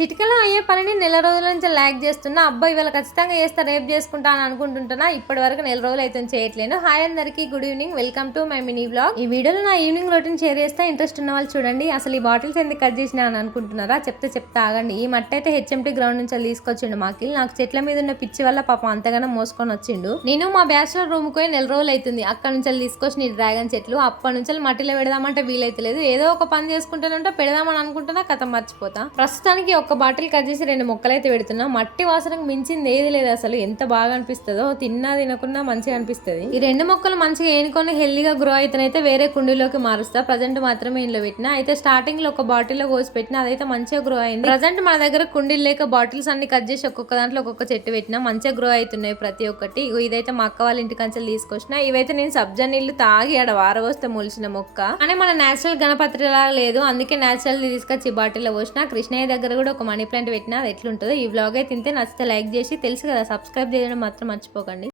చిటికలో అయ్యే పనిని నెల రోజుల నుంచి ల్యాక్ చేస్తున్నా. అబ్బాయి ఇవాళ ఖచ్చితంగా చేస్తా, రేపు చేసుకుంటా అని అనుకుంటుంటున్నా. ఇప్పటి వరకు నెల రోజులు అయితే చేయట్లేను. హాయ్ అందరికి, good evening, welcome to my mini blog. ఈ వీడియోలో నా ఈవినింగ్ రొటీన్ షేర్ చేస్తా. ఇంట్రెస్ట్ ఉన్న వాళ్ళు చూడండి. అసలు ఈ బాటిల్స్ ఎందుకు కట్ చేసినా అని అనుకుంటున్నారా? చెప్తా ఆగండి. ఈ మట్టి అయితే హెచ్ఎంటీ గ్రౌండ్ నుంచి తీసుకొచ్చిండు మాకి. నాకు చెట్ల మీద ఉన్న పిచ్చి వల్ల పాపం అంతగానో మోసుకొని వచ్చిండు. నేను మా బ్యాచులర్ రూమ్ కి నెల రోజులు అవుతుంది. అక్కడ నుంచి తీసుకొచ్చిన ఈ డ్రాగన్ చెట్లు అప్పటి నుంచి మట్టిలో పెడదామంటే వీలైతలేదు. ఏదో ఒక పని చేసుకుంటానంటే పెడదామని అనుకుంటున్నా, కథ మర్చిపోతా. ప్రస్తుతానికి ఒక బాటిల్ కట్ చేసి 2 మొక్కలు అయితే పెడుతున్నా. మట్టి వాసనకు మించింది ఏది లేదు. అసలు ఎంత బాగా అనిపిస్తుందో, తిన్నా తినకున్నా మంచిగా అనిపిస్తుంది. ఈ 2 మొక్కలు మంచిగా ఏనుకొని హెల్దీగా గ్రో అయితేనైతే వేరే కుండీలోకి మారుస్తా. ప్రజెంట్ మాత్రమే ఇంట్లో పెట్టినా. అయితే స్టార్టింగ్ లో ఒక బాటిల్ లో కోసి పెట్టినా, అదైతే మంచిగా గ్రో అయింది. ప్రజెంట్ మన దగ్గర కుండీలు లేక బాటిల్స్ అన్ని కట్ చేసి ఒక్కొక్క దాంట్లో ఒక్కొక్క చెట్టు పెట్టినా. మంచిగా గ్రో అవుతున్నాయి ప్రతి ఒక్కటి. ఇదైతే మా అక్క వాళ్ళ ఇంటి కంచెలు తీసుకొచ్చిన. ఇవైతే నేను సబ్జా నీళ్లు తాగి ఆడ వారవస్తే మొలిసిన మొక్క. కానీ మన నేచురల్ గణపతి లాగా లేదు, అందుకే నేచురల్ తీసుకొచ్చి బాటిల్లో పోసిన. కృష్ణయ్య దగ్గర కూడా ఒక మనీ ప్లాంట్ పెట్టినా. అది ఎట్లుంటుందో ఈ వ్లాగ్ అయితే తింటే నచ్చితే లైక్ చేసి, తెలుసు కదా సబ్స్క్రైబ్ చేయడం మాత్రం మర్చిపోకండి.